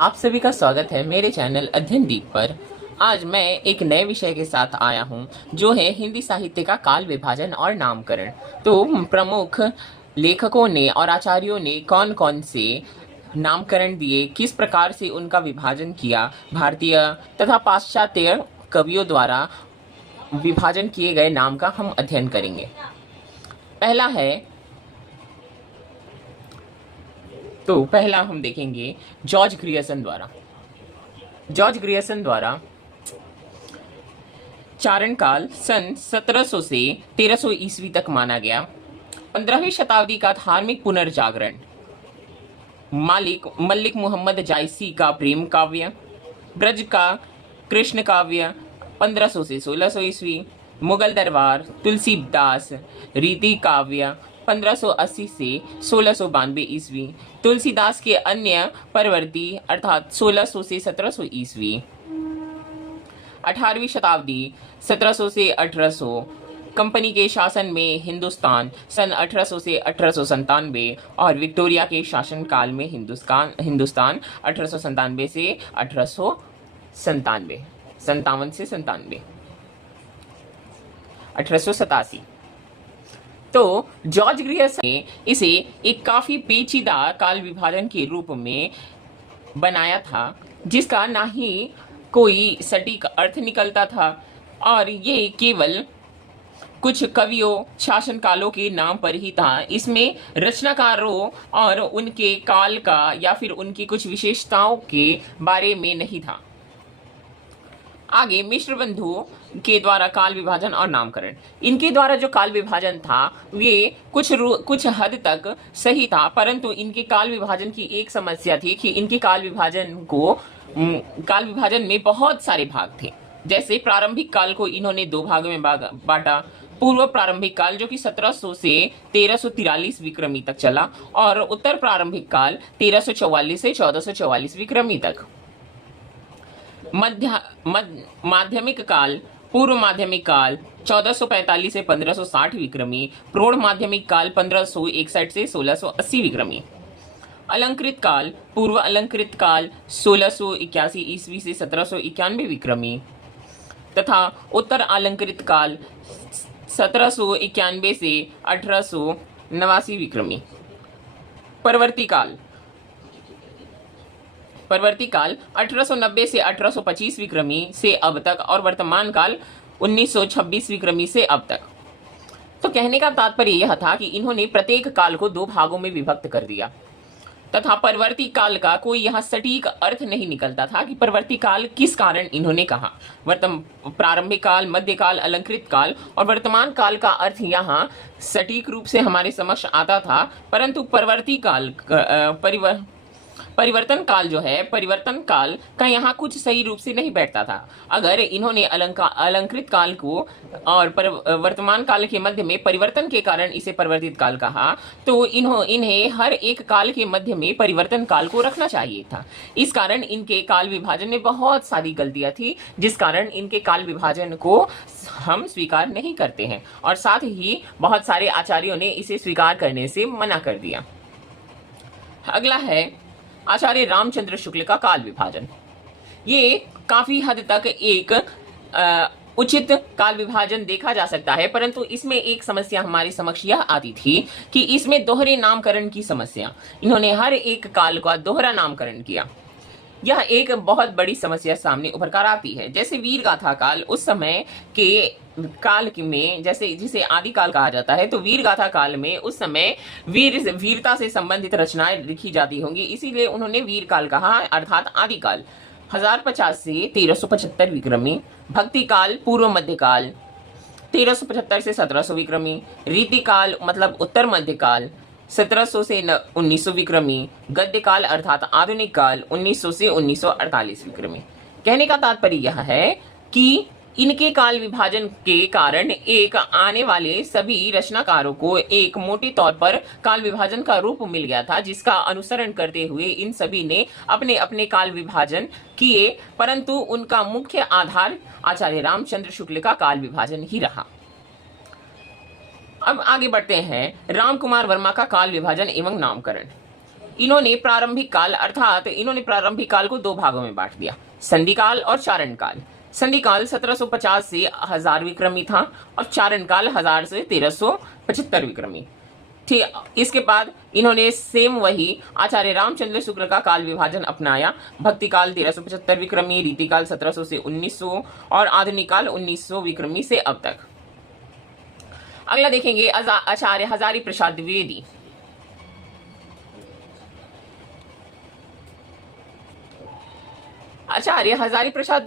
आप सभी का स्वागत है मेरे चैनल अध्ययन दीप पर। आज मैं एक नए विषय के साथ आया हूं, जो है हिंदी साहित्य का काल विभाजन और नामकरण। तो प्रमुख लेखकों ने और आचार्यों ने कौन कौन से नामकरण दिए, किस प्रकार से उनका विभाजन किया, भारतीय तथा पाश्चात्य कवियों द्वारा विभाजन किए गए नाम का हम अध्ययन करेंगे। पहला हम देखेंगे जॉर्ज ग्रियर्सन द्वारा चारण काल सन 1700 से 1300 ईस्वी तक माना गया। 15वीं शताब्दी का धार्मिक पुनर्जागरण, मलिक मोहम्मद जायसी का प्रेम काव्य, ब्रज का कृष्ण काव्य 1500 से 1600 ईस्वी, मुगल दरबार तुलसीदास रीति काव्य 1580 से 1692 ईस्वी, तुलसीदास के अन्य परवर्ती अर्थात 1600 से 1700 ईस्वी। 18वीं शताब्दी 1700 से 1800, कंपनी के शासन में हिंदुस्तान सन 1800 से 1897 और विक्टोरिया के शासन काल में हिंदुस्तान 1897 से 1897, 1887। तो जॉर्ज ग्रियर्सन ने इसे एक काफी पेचीदा काल विभाजन के रूप में बनाया था, जिसका ना ही कोई सटीक अर्थ निकलता था और ये केवल कुछ कवियों शासनकालों के नाम पर ही था। इसमें रचनाकारों और उनके काल का या फिर उनकी कुछ विशेषताओं के बारे में नहीं था। आगे मिश्र बंधु के द्वारा काल विभाजन और नामकरण। इनके द्वारा जो काल विभाजन था ये कुछ हद तक सही था, परंतु इनके काल विभाजन की एक समस्या थी कि इनके काल विभाजन में बहुत सारे भाग थे। जैसे प्रारंभिक काल को इन्होंने दो भागों में बांटा। पूर्व प्रारंभिक काल जो कि 1700 से 1343 विक्रमी तक चला और उत्तर प्रारंभिक काल 1344 से 1444 विक्रमी तक। माध्यमिक काल, पूर्व माध्यमिक काल 1445 से 1560 विक्रमी, प्रौढ़ माध्यमिक काल 1561 से 1680 विक्रमी। अलंकृत काल, पूर्व अलंकृत काल 1681 ईस्वी से 1791 विक्रमी तथा उत्तर अलंकृत काल 1791 से 1889 विक्रमी। परवर्ती काल 1890 से 1825 विक्रमी से अब तक और वर्तमान काल 1926 विक्रमी से अब तक। तो कहने का तात्पर्य यह था कि इन्होंने प्रत्येक काल को दो भागों में विभक्त कर दिया तथा परवर्ती काल का कोई यह सटीक अर्थ नहीं निकलता था कि परवर्ती काल किस कारण इन्होंने कहा। प्रारंभिक काल, मध्यकाल, अलंकृत काल और वर्तमान काल का अर्थ यहाँ सटीक रूप से हमारे समक्ष आता था, परंतु परवर्ती काल परिवर्तन काल का यहाँ कुछ सही रूप से नहीं बैठता था। अगर इन्होंने अलंकृत काल को और वर्तमान काल के मध्य में परिवर्तन के कारण इसे परिवर्तित काल कहा, तो इन्हें हर एक काल के मध्य में परिवर्तन काल को रखना चाहिए था। इस कारण इनके काल विभाजन में बहुत सारी गलतियां थी, जिस कारण इनके काल विभाजन को हम स्वीकार नहीं करते हैं और साथ ही बहुत सारे आचार्यों ने इसे स्वीकार करने से मना कर दिया। अगला है आचार्य रामचंद्र शुक्ल का काल विभाजन। ये काफी हद तक एक उचित काल विभाजन देखा जा सकता है, परंतु इसमें एक समस्या हमारे समक्ष यह आती थी कि इसमें दोहरे नामकरण की समस्या। इन्होंने हर एक काल का दोहरा नामकरण किया। यह एक बहुत बड़ी समस्या सामने उभर कर आती है। जैसे वीर गाथा काल, उस समय के काल में जैसे जिसे आदि काल कहा जाता है, तो वीर गाथा काल में उस समय वीरता से संबंधित रचनाएं लिखी जाती होंगी, इसीलिए उन्होंने वीर काल कहा अर्थात आदि काल। 1050 से 1375 विक्रमी। भक्ति काल, पूर्व मध्य काल 1375 से 1700 विक्रमी। रीति काल मतलब उत्तर मध्य काल 1700 से 1900 विक्रमी। गद्य काल अर्थात आधुनिक काल 1900 से 1948 विक्रमी। कहने का तात्पर्य यह है कि इनके काल विभाजन के कारण एक आने वाले सभी रचनाकारों को एक मोटे तौर पर काल विभाजन का रूप मिल गया था, जिसका अनुसरण करते हुए इन सभी ने अपने अपने काल विभाजन किए, परंतु उनका मुख्य आधार आचार्य रामचंद्र शुक्ल का काल विभाजन ही रहा। अब आगे बढ़ते हैं राम कुमार वर्मा का काल विभाजन एवं नामकरण। इन्होंने प्रारंभिक काल को दो भागों में बांट दिया, संधि काल और चारण काल। संधि काल 1750 से 1000 विक्रमी था और चारण काल 1000 से 1375 विक्रमी। ठीक, इसके बाद इन्होंने सेम वही आचार्य रामचंद्र शुक्ल का काल विभाजन अपनाया। भक्ति काल 1375 विक्रमी, रीति काल 1700 से 1900 और आधुनिक काल 1900 विक्रमी से अब तक। अगला देखेंगे आचार्य हजारी प्रसाद द्विवेदी। आचार्य हजारी प्रसाद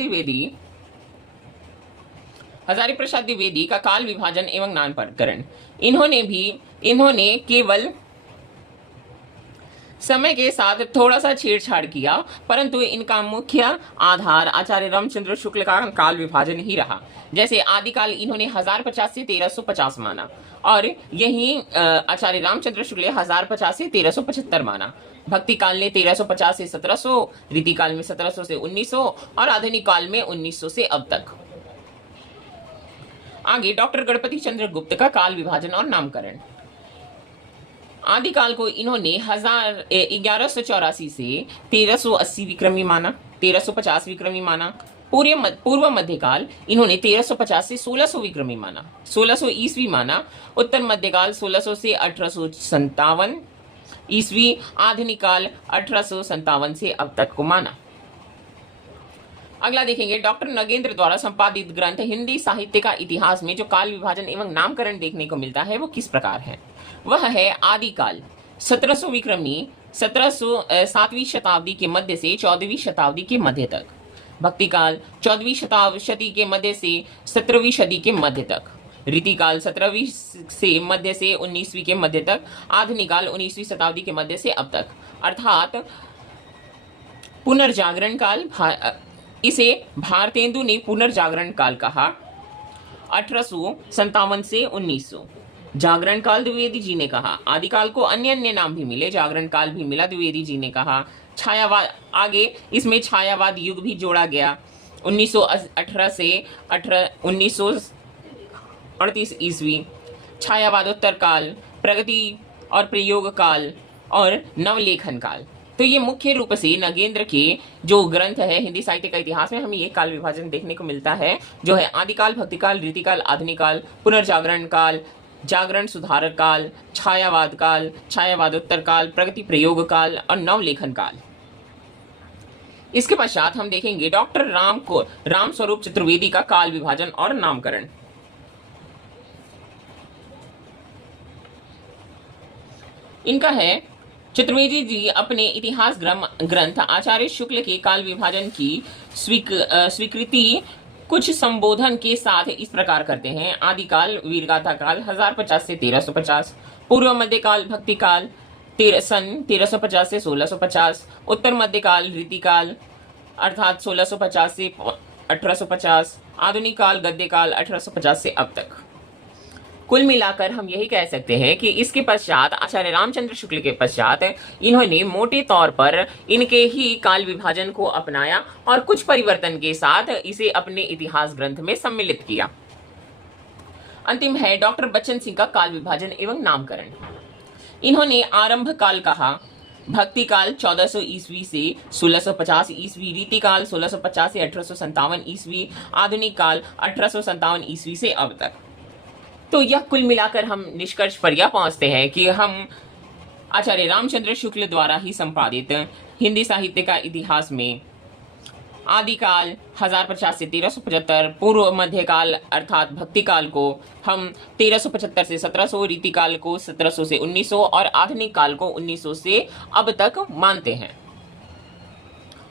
द्विवेदी का काल विभाजन एवं नामकरण। इन्होंने केवल समय के साथ थोड़ा सा छेड़छाड़ किया, परंतु इनका मुख्य आधार आचार्य रामचंद्र शुक्ल का काल विभाजन ही रहा। जैसे आदिकाल इन्होंने 1050 से 1350 माना और यही आचार्य रामचंद्र शुक्ल 1050 से 1375 माना। भक्ति काल ने 1350 से 1700, रीति काल में 1700 से 1900 और आधुनिक काल में 1900 से अब तक। आगे डॉक्टर गणपति चंद्र गुप्त का काल विभाजन और नामकरण। आदिकाल को इन्होंने 1184 से 1380 विक्रमी माना, 1350 विक्रमी माना। पूर्व मध्यकाल इन्होंने 1350 से 1600 विक्रमी माना, 1600 ईस्वी माना। उत्तर मध्यकाल 1600 से 1857 ईस्वी, आधुनिक काल 1857 से अब तक को माना। अगला देखेंगे डॉक्टर नगेंद्र द्वारा संपादित ग्रंथ हिंदी साहित्य का इतिहास में जो काल विभाजन एवं नामकरण देखने को मिलता है वो किस प्रकार है। वह है आदिकाल 1700 विक्रमी 7वीं शताब्दी के मध्य से 14वीं शताब्दी के मध्य तक। भक्ति काल 14वीं शताब्दी के मध्य से 17वीं सदी के मध्य तक। रीति काल 17वीं से मध्य से 19वीं के मध्य तक। आधुनिक काल 19वीं शताब्दी के मध्य से अब तक, अर्थात पुनर्जागरण काल। इसे भारतेंदु ने पुनर्जागरण काल कहा, 1857 से 1900। जागरण काल द्विवेदी जी ने कहा। आदिकाल को अन्य नाम भी मिले, जागरण काल भी मिला, द्विवेदी जी ने कहा। छायावाद, आगे इसमें छायावाद युग भी जोड़ा गया, 1918 से 1938 ईस्वी। छायावादोत्तर काल, प्रगति और प्रयोग काल और नवलेखन काल। तो ये मुख्य रूप से नगेंद्र के जो ग्रंथ है हिंदी साहित्य का इतिहास में हमें ये काल विभाजन देखने को मिलता है, जो है आदिकाल, भक्तिकाल, रीतिकाल, आधुनिक काल, पुनर्जागरण काल, जागरण सुधारक काल, छायावाद काल, छायावादोत्तर काल, प्रगति प्रयोग काल और नवलेखन काल। इसके पश्चात हम देखेंगे डॉक्टर रामस्वरूप चतुर्वेदी का काल विभाजन और नामकरण। इनका है चतुर्वेदी जी अपने इतिहास ग्रंथ आचार्य शुक्ल के काल विभाजन की स्वीकृति कुछ संबोधन के साथ इस प्रकार करते हैं। आदिकाल वीरगाथा काल 1050 से 1350, पूर्व मध्यकाल भक्ति काल सन 1350 से 1650, उत्तर मध्यकाल रीतिकाल अर्थात 1650 से 1850, आधुनिक काल गद्य काल 1850 से अब तक। कुल मिलाकर हम यही कह सकते हैं कि इसके पश्चात आचार्य रामचंद्र शुक्ल के पश्चात इन्होंने मोटे तौर पर इनके ही काल विभाजन को अपनाया और कुछ परिवर्तन के साथ इसे अपने इतिहास ग्रंथ में सम्मिलित किया। अंतिम है डॉक्टर बच्चन सिंह का काल विभाजन एवं नामकरण। इन्होंने आरंभ काल कहा, भक्ति काल 1400 ईस्वी से 1650 ईस्वी, रीति काल 1650 से 1857 ईस्वी, आधुनिक काल 1857 ईस्वी से अब तक। तो यह कुल मिलाकर हम निष्कर्ष पर यह पहुंचते हैं कि हम आचार्य रामचंद्र शुक्ल द्वारा ही संपादित हिंदी साहित्य का इतिहास में आदिकाल 1050 से 1375, पूर्व मध्यकाल अर्थात भक्ति काल को हम 1375 से 1700, रीति काल को 1700 से 1900 और आधुनिक काल को 1900 से अब तक मानते हैं।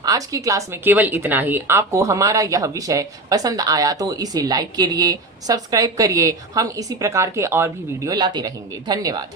आज की क्लास में केवल इतना ही। आपको हमारा यह विषय पसंद आया तो इसे लाइक करिए, सब्सक्राइब करिए। हम इसी प्रकार के और भी वीडियो लाते रहेंगे। धन्यवाद।